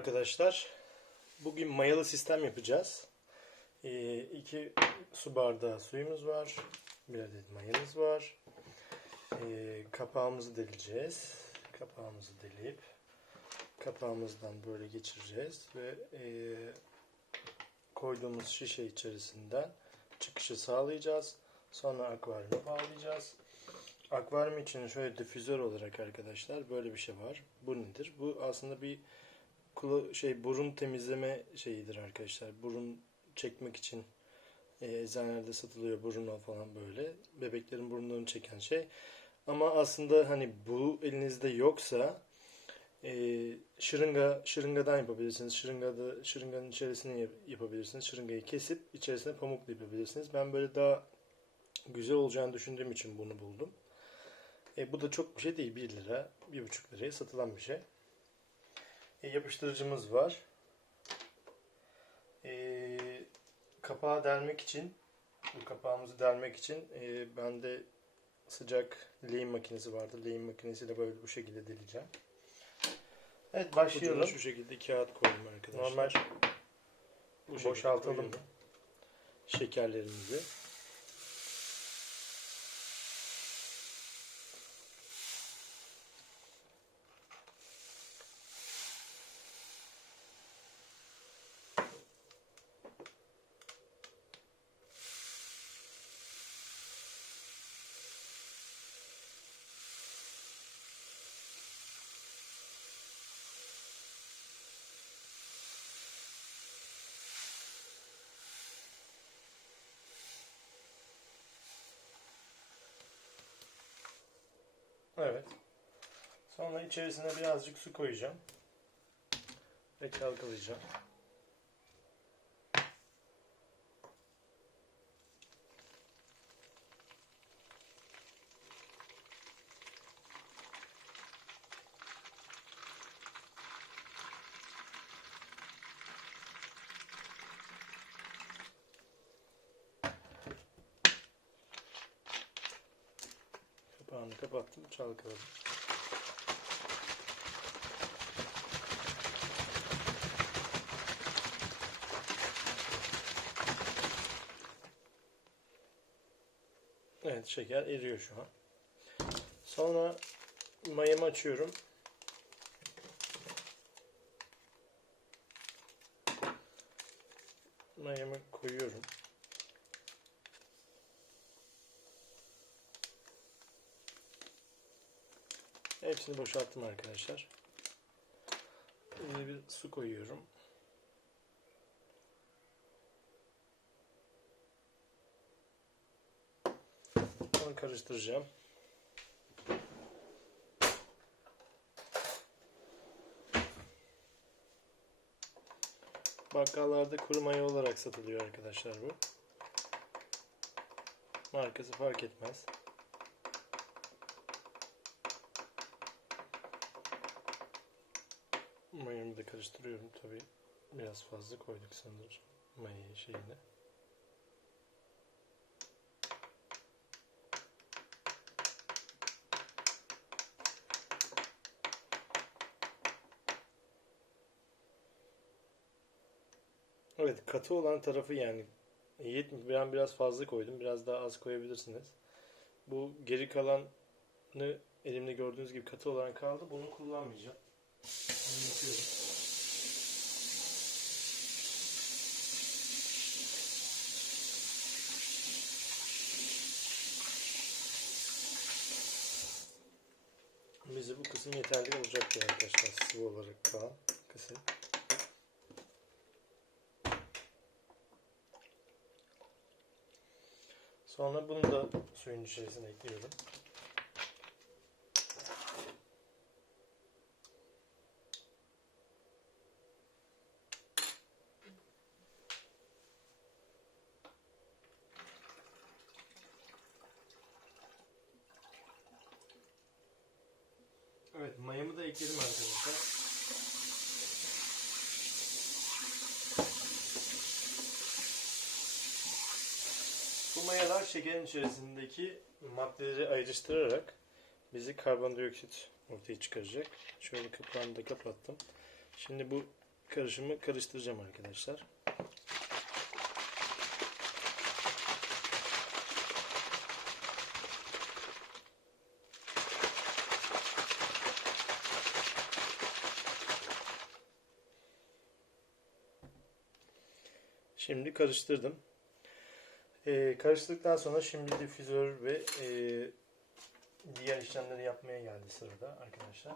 arkadaşlar. Bugün mayalı sistem yapacağız. 2 su bardağı suyumuz var. Bir adet mayamız var. Ee, kapağımızı deleceğiz. Kapağımızı deleyip kapağımızdan böyle geçireceğiz ve e, koyduğumuz şişe içerisinden çıkışı sağlayacağız. Sonra akvaryuma bağlayacağız. Akvaryum için şöyle difüzör olarak arkadaşlar böyle bir şey var. Bu nedir? Bu aslında bir kula, şey burun temizleme şeyidir arkadaşlar. Burun çekmek için e, eczanelerde satılıyor burunla falan böyle. Bebeklerin burnlarını çeken şey. Ama aslında hani bu elinizde yoksa e, şırınga şırıngadan yapabilirsiniz. Şırıngada şırınganın içerisine yap- yapabilirsiniz. Şırıngayı kesip içerisine pamukla yapabilirsiniz. Ben böyle daha güzel olacağını düşündüğüm için bunu buldum. E, bu da çok bir şey değil. 1 lira, 1,5 liraya satılan bir şey. E, yapıştırıcımız var. E, kapağı delmek için, bu kapağımızı delmek için e, bende sıcak lehim makinesi vardı. Lehim makinesiyle böyle bu şekilde deleceğim. Evet başlıyorum. Ucuna şu şekilde kağıt koydum arkadaşlar. Normal Bu boşaltalım şekerlerimizi. Evet. Sonra içerisine birazcık su koyacağım. Ve çalkalayacağım. Kapağını kapattım, çalkaladım. Evet, şeker eriyor şu an. Sonra mayamı açıyorum. Mayamı koyuyorum. Hepsini boşalttım arkadaşlar. Yine bir su koyuyorum. Karıştıracağım. Bakkallarda kuru maya olarak satılıyor arkadaşlar bu. Markası fark etmez. Mayamı da karıştırıyorum tabi. Biraz fazla koyduk sanırım mayayı şeyine. Evet katı olan tarafı yani yetmiyor. Ben biraz fazla koydum. Biraz daha az koyabilirsiniz. Bu geri kalanı elimde gördüğünüz gibi katı olan kaldı. Bunu kullanmayacağım. Bunu. Bize bu kısım yeterli olacaktır arkadaşlar. Sıvı olarak kalan kısım. Sonra bunu da suyun içerisine ekliyorum. Evet mayamı da ekledim arkadaşlar. Mayalar şekerin içerisindeki maddeleri ayrıştırarak bizi karbondioksit ortaya çıkaracak. Şöyle kapağını da kapattım. Şimdi bu karışımı karıştıracağım arkadaşlar. Şimdi karıştırdım. Ee, karıştırdıktan sonra şimdi difüzör ve e, diğer işlemleri yapmaya geldi sırada arkadaşlar.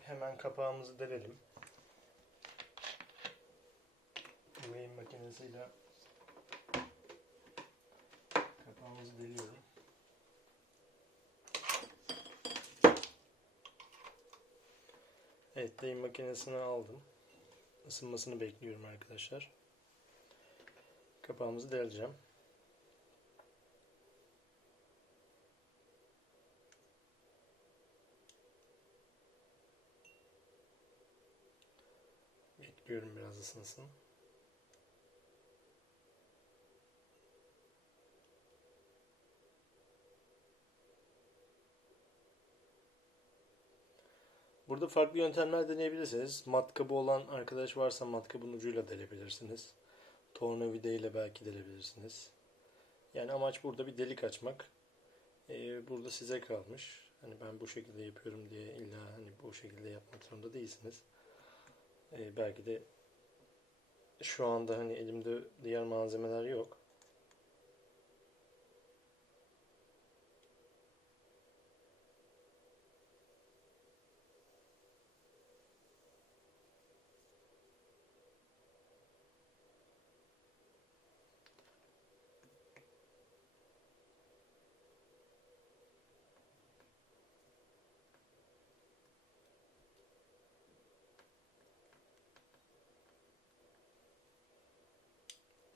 Hemen kapağımızı delelim. Wayne makinesiyle kapağımızı deliyorum. Evet, deyim makinesini aldım. Isınmasını bekliyorum arkadaşlar. Kapağımızı deleceğim. Bekliyorum biraz ısınsın. Burada farklı yöntemler deneyebilirsiniz. Matkabı olan arkadaş varsa matkabın ucuyla delebilirsiniz. Tornavida ile belki delebilirsiniz. Yani amaç burada bir delik açmak. Ee, burada size kalmış. Hani ben bu şekilde yapıyorum diye illa hani bu şekilde yapmak zorunda değilsiniz. Ee, belki de şu anda hani elimde diğer malzemeler yok.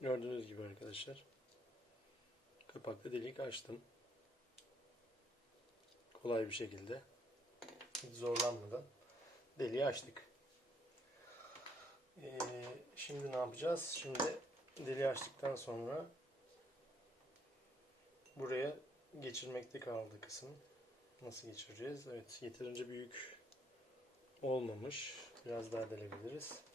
Gördüğünüz gibi arkadaşlar. Kapakta delik açtım. Kolay bir şekilde. Hiç zorlanmadan deliği açtık. Ee, şimdi ne yapacağız? Şimdi deliği açtıktan sonra buraya geçirmekte kaldı kısım. Nasıl geçireceğiz? Evet, yeterince büyük olmamış. Biraz daha delebiliriz.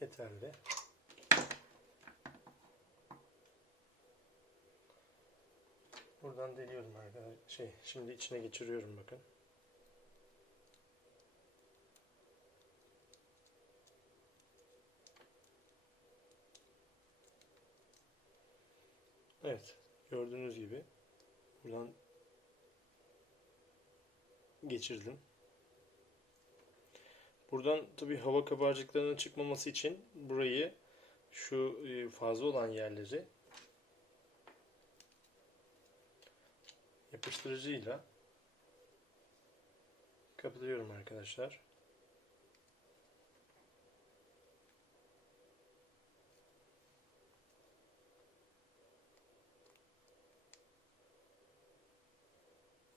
Yeterli. Buradan deliyorum arkadaşlar. Şey, şimdi içine geçiriyorum bakın. Evet, gördüğünüz gibi buradan geçirdim. Buradan tabi hava kabarcıklarının çıkmaması için burayı şu e, fazla olan yerleri yapıştırıcıyla kapatıyorum arkadaşlar.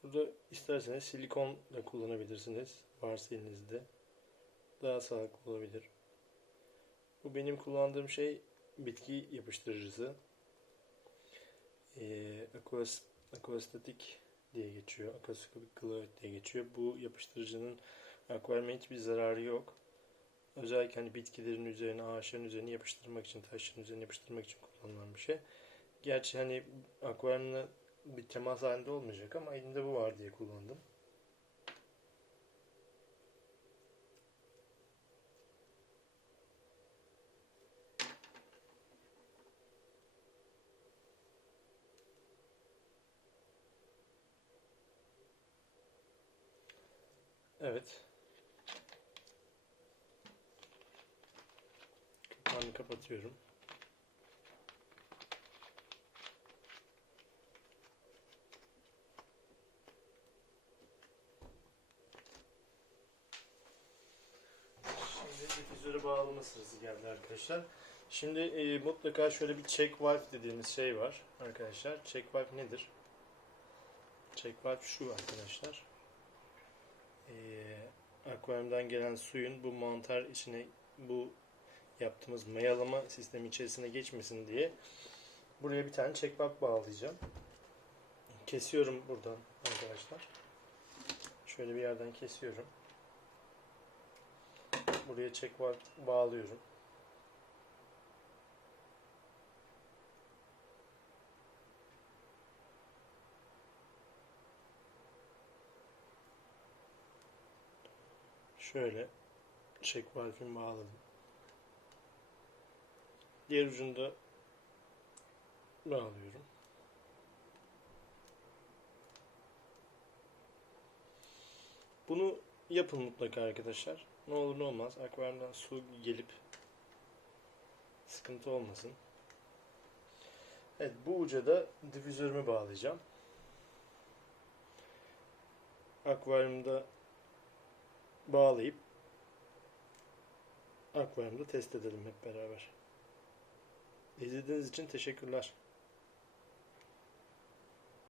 Burada isterseniz silikon da kullanabilirsiniz. Varsa elinizde daha sağlıklı olabilir. Bu benim kullandığım şey bitki yapıştırıcısı. Ee, Aquas, diye geçiyor. Aquascopic Glue diye geçiyor. Bu yapıştırıcının akvaryuma hiçbir zararı yok. Özellikle hani bitkilerin üzerine, ağaçların üzerine yapıştırmak için, taşların üzerine yapıştırmak için kullanılan bir şey. Gerçi hani akvaryumla bir temas halinde olmayacak ama elimde bu var diye kullandım. Evet. Kapağını kapatıyorum. Şimdi difüzöre bağlama sırası geldi arkadaşlar. Şimdi e, mutlaka şöyle bir check valve dediğimiz şey var arkadaşlar. Check valve nedir? Check valve şu arkadaşlar. E, akvaryumdan gelen suyun bu mantar içine bu yaptığımız mayalama sistemi içerisine geçmesin diye buraya bir tane checkback bağlayacağım. Kesiyorum buradan arkadaşlar. Şöyle bir yerden kesiyorum. Buraya checkback bağlıyorum. Şöyle check valfimi bağladım. Diğer ucunda bağlıyorum. Bunu yapın mutlaka arkadaşlar. Ne olur ne olmaz. Akvaryumdan su gelip sıkıntı olmasın. Evet bu uca da difüzörümü bağlayacağım. Akvaryumda bağlayıp akvaryumda test edelim hep beraber. İzlediğiniz için teşekkürler.